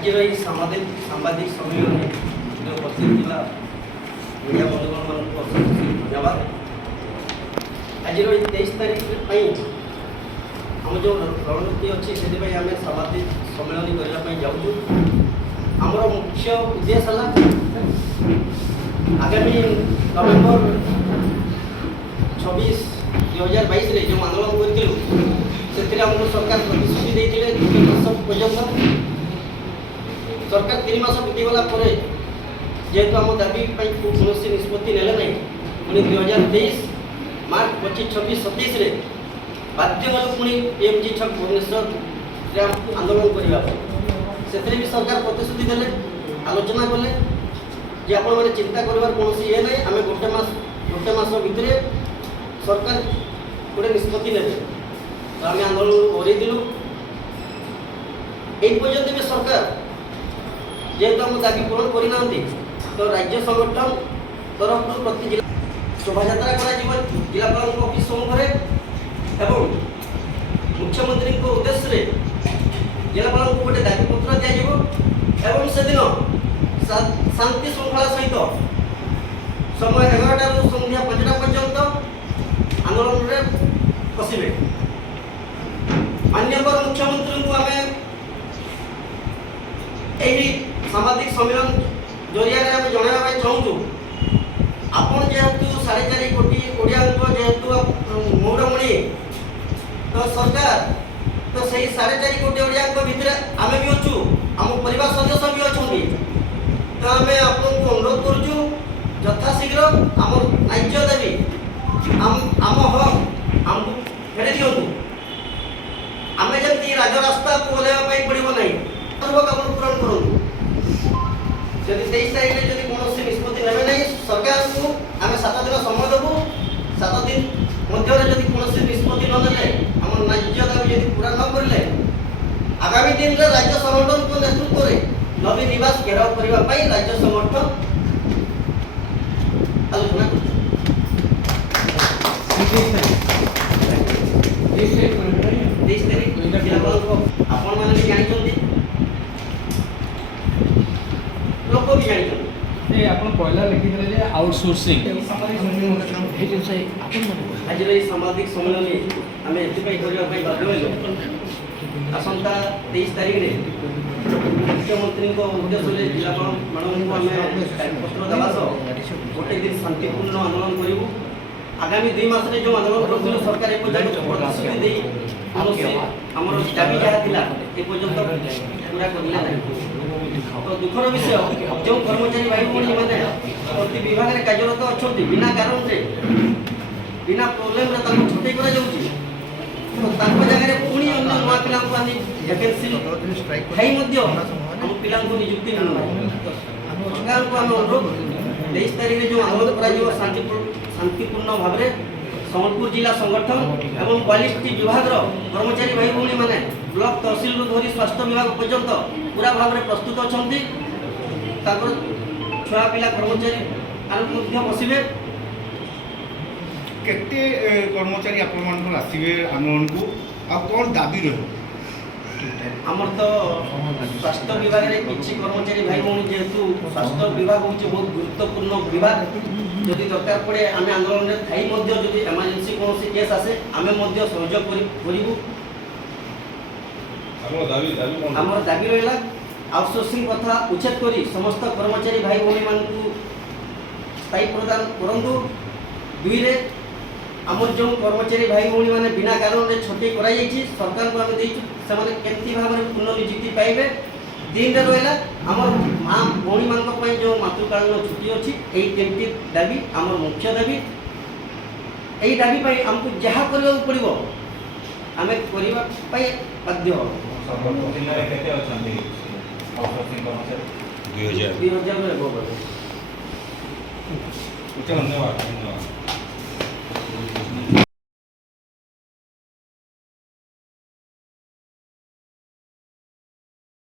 आज सांबादिक सम्मेलन में उपस्थित मीडिया बंधुगण मान धन्यवाद। आज 23 तारीख आम जो रणनीति अच्छी से आम सांबादिक सम्मेलन करने जाऊँ। आमर मुख्य उद्देश्य है आगामी नवेम्बर 26 2022 जो आंदोलन करूँ से आमको सरकार प्रतिश्रुति देते 3 मास पर्यटन सरकार 3 मास बीतीगला जेहेतु आम दाबी कौन निष्पत्ति ने ना पुणी 2023 मार्च 25 26 27 बाध्य हल पुणी एमजी छक भुवनेश्वर आंदोलन करने से भी सरकार प्रतिश्रुति देले आलोचना कले जे आपण मैंने चिंता करवार कौन ये ना आम गोटे मास भितर सरकार गोटे निष्पत्ति ने तो आम आंदोलन करूँ। पर्यंत भी सरकार जेहेतु आम दाबी पूरण करना तो राज्य संगठन तरफ प्रति जिला शोभा यात्रा जिलापाल ऑफिस सम्मुखें एवं मुख्यमंत्री उद्देश्य जिलापाल को गोटे दाबीपत्र दिज्व से दिन शांति श्रृंखला सहित समय 11टा संध्या 5टा पर्यंत आंदोलन में पशिबे। माननीय मुख्यमंत्री को आम यही सामाजिक सम्मेलन जरिया जनवा चाहूँ आपण जेहेतु 4.5 कोटी ओडिया जेहेतु मौरमणि तो सरकार तो सही 4.5 कोटी ओडिया भितर आम भी अच्छु आम परिवार सदस्य भी अच्छा तो आम आपको अनुरोध करुचु यथाशीघ्र आम न्याय्य दाबी आम हक आमको फेरे दिंतु आम जमी राजरास्ता को ओह्लैवा पड़ो ना पूरण करूँ। जब 23 तारीख में जब कौन निष्पत्ति ने ना सरकार को आम 7 दिन समय देवु 7 दिन मध्य जब कौन निष्पत्ति ने आम न्याय्य दाबी जब पूरा न करें आगामी दिन में राज्य संगठन को नेतृत्व में नवीन निवास घेराव करने राज्य संगठन आलोचना कर 23 तारीख आपण मैंने जानते लोक भी जानते आपण पहला लिखिले आउटसोर्सिंग आज सामाजिक सम्मेलन आम एपाई बाध्य आसंता 23 तारीख में मुख्यमंत्री उद्देश्य जिलापाल मैडम को आम दाबीपत्र देवा गोटे दिन शांतिपूर्ण आंदोलन करूँ। आगामी 2 मास जो आंदोलन करूँ सरकार प्रतिश्रुति आमर दाबी जहाँ थी एपर्यंत पूरा करना तो दुखर विषय जो कर्मचारी भाई भाई मैंने प्रति विभाग में कार्यरत अच्छा बिना कारण से बिना प्रोब्लेम छुट्टी कर जगह पुणी अन्य नुआ पिला वैकेंसी पिला निजुक्ति सरकार को आम अनुरोध 23 तारीख में जो आंदोलन कर शांतिपूर्ण भाव में सम्बलपुर जिला संगठन एवं 42टी विभाग कर्मचारी भाई भाई मैंने ब्लॉक तहसिल धरी स्वास्थ्य विभाग पर्यंत पूरा भाव में प्रस्तुत अच्छा छुआ पिला कर्मचारी बसवे केते कर्मचारी आपण आसवे आंदोलन को आ कौन दाबी रहे आमर तो स्वास्थ्य विभाग में किसी कर्मचारी भाई भाई जेहेतु स्वास्थ्य विभाग हूँ बहुत गुरुत्वपूर्ण विभाग जदि दरकार पड़े आम आंदोलन में थी जब एमरजेंसी कौन केस आसे आम सहयोग करूँ। आमर दाबी रहा आउटसोर्सिंग कथा उच्छेद कर समस्त कर्मचारी भाई भाई मान स्थायी प्रदान करूँ। 2 आमर जो कर्मचारी भाई भाई मैंने बिना कारण में छुट्टी कराई सरकार को आम देने केमती भाव में पुनर्निजुक्ति पाइबे। 3 रहा आमर माँ भौणी मान जो मातृकालीन छुट्टी अच्छी यही 3टी दाबी आमर मुख्य दाबी। यही दाबी आमको जहाँ करने पड़ो आम करने बाध्य। 2000 धन्यवाद।